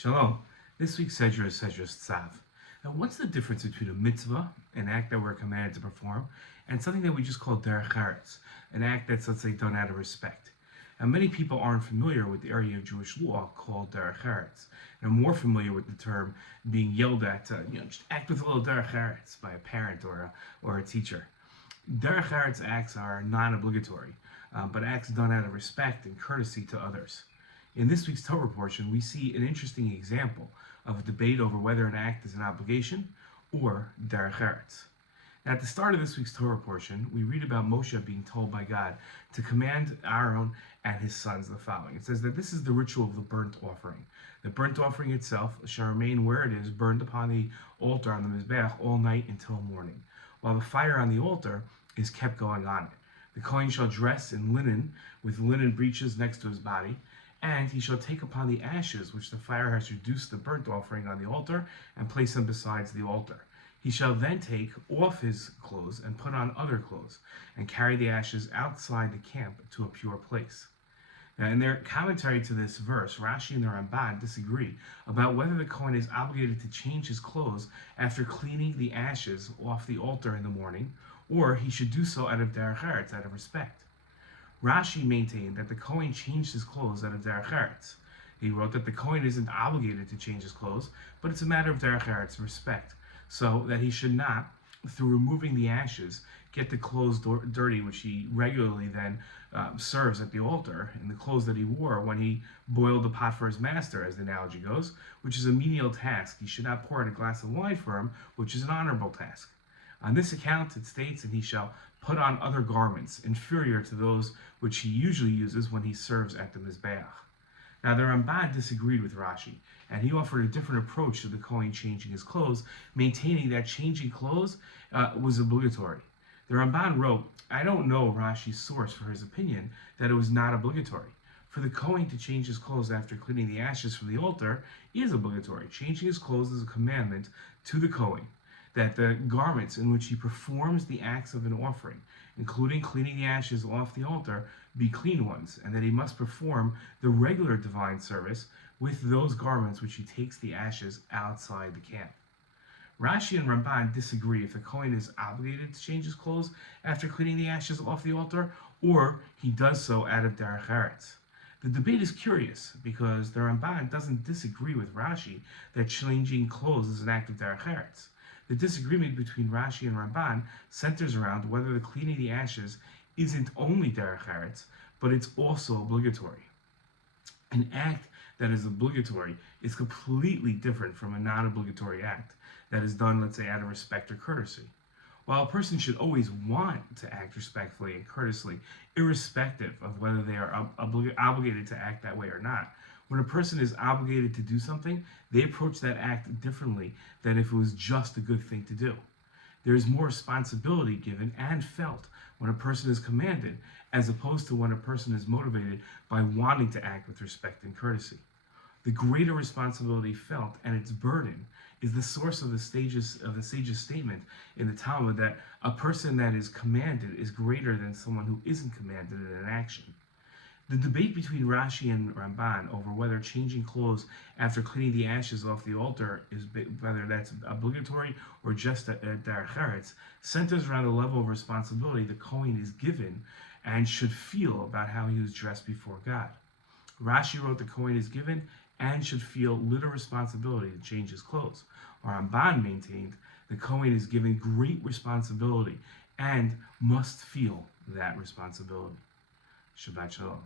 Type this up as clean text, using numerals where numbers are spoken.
Shalom. This week's Sedra is Sedra Tzav. Now, what's the difference between a mitzvah, an act that we're commanded to perform, and something that we just call derech eretz, an act that's, let's say, done out of respect? Now, many people aren't familiar with the area of Jewish law called derech eretz. They're more familiar with the term being yelled at to, just act with a little derech eretz by a parent or a teacher. Derech eretz acts are non-obligatory, but acts done out of respect and courtesy to others. In this week's Torah portion, we see an interesting example of a debate over whether an act is an obligation or derech eretz. Now, at the start of this week's Torah portion, we read about Moshe being told by God to command Aaron and his sons the following. It says that this is the ritual of the burnt offering. The burnt offering itself shall remain where it is, burned upon the altar on the Mizbeach all night until morning, while the fire on the altar is kept going on it. The Kohen shall dress in linen, with linen breeches next to his body, and he shall take upon the ashes which the fire has reduced the burnt offering on the altar, and place them besides the altar. He shall then take off his clothes and put on other clothes, and carry the ashes outside the camp to a pure place. Now, in their commentary to this verse, Rashi and the Ramban disagree about whether the Kohen is obligated to change his clothes after cleaning the ashes off the altar in the morning, or he should do so out of derech eretz, out of respect. Rashi maintained that the Kohen changed his clothes out of derech eretz. He wrote that the Kohen isn't obligated to change his clothes, but it's a matter of derech eretz, respect, so that he should not, through removing the ashes, get the clothes dirty, which he regularly then serves at the altar, in the clothes that he wore when he boiled the pot for his master, as the analogy goes, which is a menial task. He should not pour out a glass of wine for him, which is an honorable task. On this account, it states, and he shall put on other garments inferior to those which he usually uses when he serves at the Mizbeach. Now, the Ramban disagreed with Rashi, and he offered a different approach to the Kohen changing his clothes, maintaining that changing clothes was obligatory. The Ramban wrote, "I don't know Rashi's source for his opinion that it was not obligatory. For the Kohen to change his clothes after cleaning the ashes from the altar is obligatory. Changing his clothes is a commandment to the Kohen, that the garments in which he performs the acts of an offering, including cleaning the ashes off the altar, be clean ones, and that he must perform the regular divine service with those garments which he takes the ashes outside the camp." Rashi and Ramban disagree if the Kohen is obligated to change his clothes after cleaning the ashes off the altar, or he does so out of derech eretz. The debate is curious because the Ramban doesn't disagree with Rashi that changing clothes is an act of derech eretz. The disagreement between Rashi and Ramban centers around whether the cleaning the ashes isn't only derech eretz, but it's also obligatory. An act that is obligatory is completely different from a non-obligatory act that is done, let's say, out of respect or courtesy. While a person should always want to act respectfully and courteously, irrespective of whether they are obligated to act that way or not, when a person is obligated to do something, they approach that act differently than if it was just a good thing to do. There is more responsibility given and felt when a person is commanded, as opposed to when a person is motivated by wanting to act with respect and courtesy. The greater responsibility felt and its burden is the source of the sage's statement in the Talmud that a person that is commanded is greater than someone who isn't commanded in an action. The debate between Rashi and Ramban over whether changing clothes after cleaning the ashes off the altar is whether that's obligatory or just a derech eretz centers around the level of responsibility the Kohen is given and should feel about how he was dressed before God. Rashi wrote the Kohen is given and should feel little responsibility to change his clothes. Ramban maintained the Kohen is given great responsibility and must feel that responsibility. Shabbat Shalom.